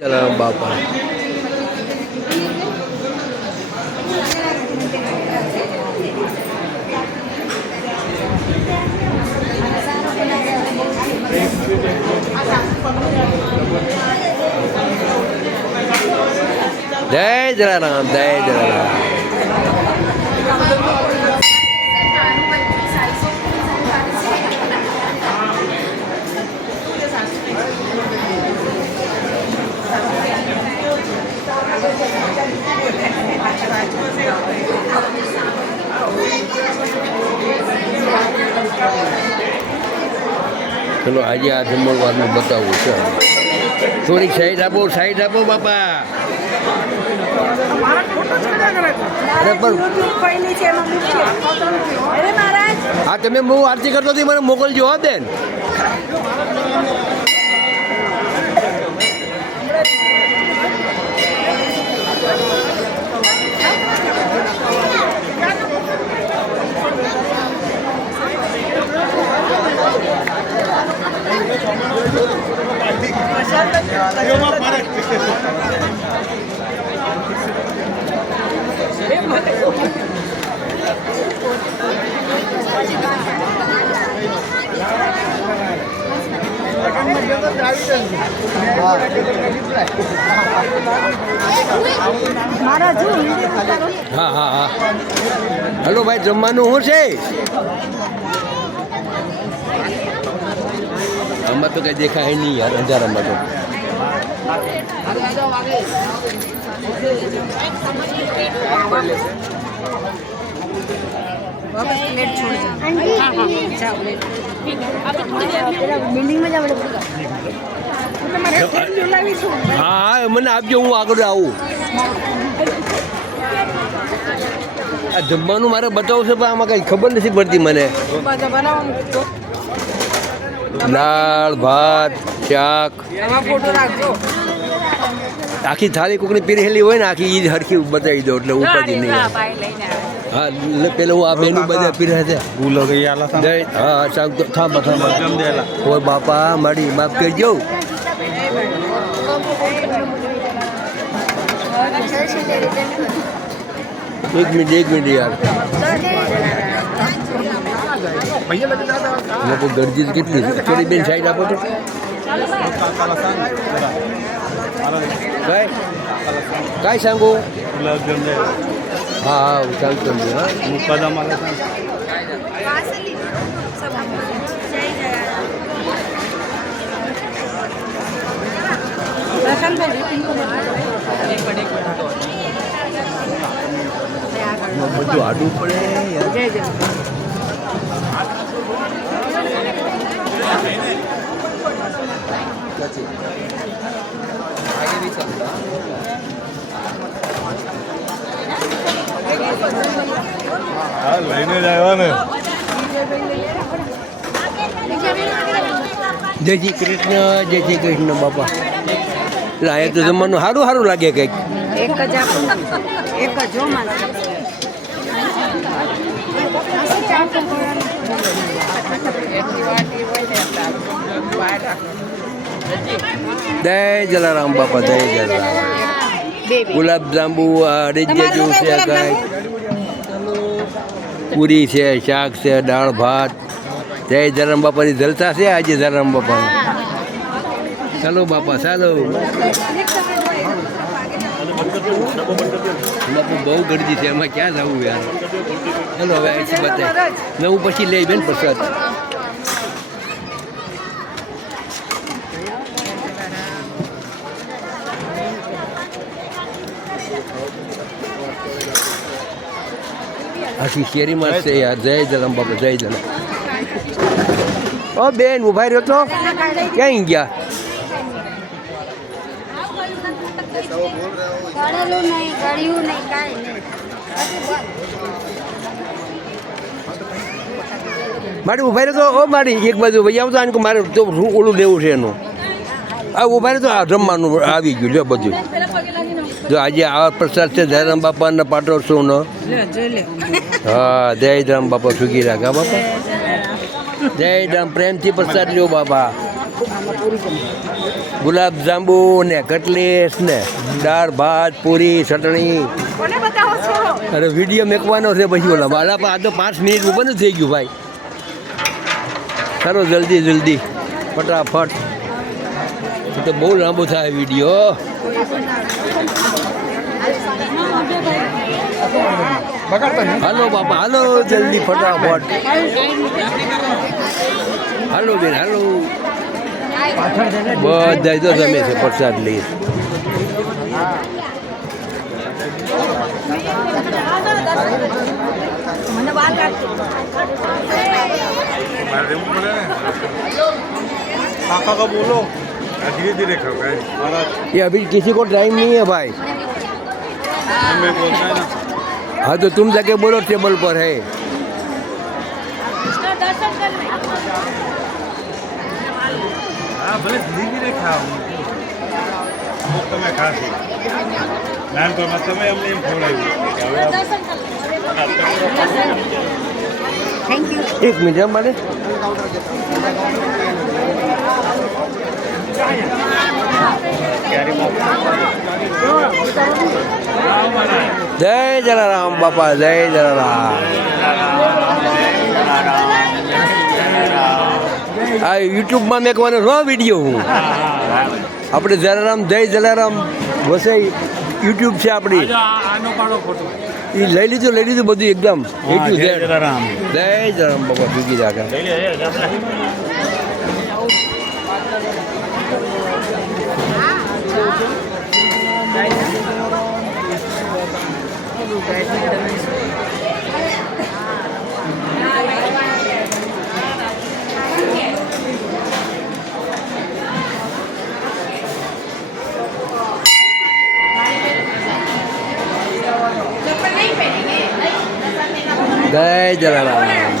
જલારામ બાપા જય જલારામ જય જલારામ. ચલો આજે આ જમણવારનું બતાવવું છે. થોડીક સાઈડ આપો બાપા. અરે પણ હા તમે બહુ આરતી કરતો હતી મને મોકલજો હો બેન. હા હા હા હલો ભાઈ જમવાનું શું છે? આમાં તો કઈ દેખાય નહીં યાર અંધારામાં તો. હા મને આપજો હું આગળ આવું. આ જમવાનું મારે બતાવશે પણ આમાં કઈ ખબર નથી પડતી મને. દાળ ભાત શાક આખી થાળી કોકની પીરેલી હોય ને આખી ઈદ હરખી બતાવી દો એટલે ઉપાધિ નહીં. હા પેલા હું આ બેનું બધા પીરે છે. હા થાંભા બાપા મારી માફ કરજો. એક મિનિટ યાર લોકો ગરજી કેટલી થોડી બેન સાઈડ આપો તો. काय सांगू? હા હા ચાલતો બધું આડું પડે. લઈને જાય ને. જય શ્રી કૃષ્ણ બાપા. લાયક તો જમવાનું સારું લાગે કંઈક. જય જલારામ બાપા જય જલારામ. ગુલાબ જાંબુ અરેજિયા જેવું છે કાંઈ. પૂરી છે શાક છે દાળ ભાત. જય જલારામ બાપાની જલસા છે આજે જલારામ બાપા. ચાલો બાપા ચાલો. બહુ ગરદી છે એમાં ક્યાં જવું યાર. ચાલો હવે અહીંથી બતાય નવું પછી લઈ બેન પ્રસાદ. આખી શેરીમાં છે યાર. જય જલારામ બાપા જય જલારામ. ઓ બેન ઉભા રહ્યો તો ક્યાં ગયા? મારી ઉભા રહ્યો તો ઓ મારી એક બાજુ ભાઈ આવતો આને મારે તો ઓલું લેવું છે એનું. આ ઉભા રહ્યો તો આ જમવાનું આવી ગયું લ્યો બધું. જો આજે આવા પ્રસાદ છે જલારામ બાપાના પાટોત્સવનો. હા જય જલારામ બાપા સુખી રાખા બાપા. જય રામ પ્રેમથી પ્રસાદ લ્યો બાપા. ગુલાબ જાંબુ ને કટલેસ ને દાળ ભાત પૂરી ચટણી. અરે વિડીયો મેકવાનો છે પછી ઓલા મારા આ તો 5 મિનિટ ઉપર જ થઈ ગયું ભાઈ. ચાલો જલ્દી જલ્દી ફટાફટ, એ તો બહુ લાંબો થાય વિડીયો. હાલો બાપા હાલો જલ્દી ફટાફટ. હાલો બેન હાલો. બધા તો જમે છે પ્રસાદ લઈ. काका का बोलो धीरे धीरे खाओ ये अभी किसी को टाइम नहीं है भाई. मैं बोलता है ना हाँ तो तुम जाके बोलो टेबल पर है. हाँ भले धीरे धीरे खाओ તમે ખાશી નાન તો તમે અમને એમ ખવડાવ્યું. एक मिनट हम मारे जय जलाराम बापा जय जलाराम. આ યુટ્યુબમાં મેકવાનો રો વિડીયો હું. આપણે જલારામ જય જલારામ વસઈ યુટ્યુબ છે આપણી. એ લઈ લીધું બધું એકદમ A to Z. જય જલારામ બાપા ભીગી રાખે. જય જલારામ.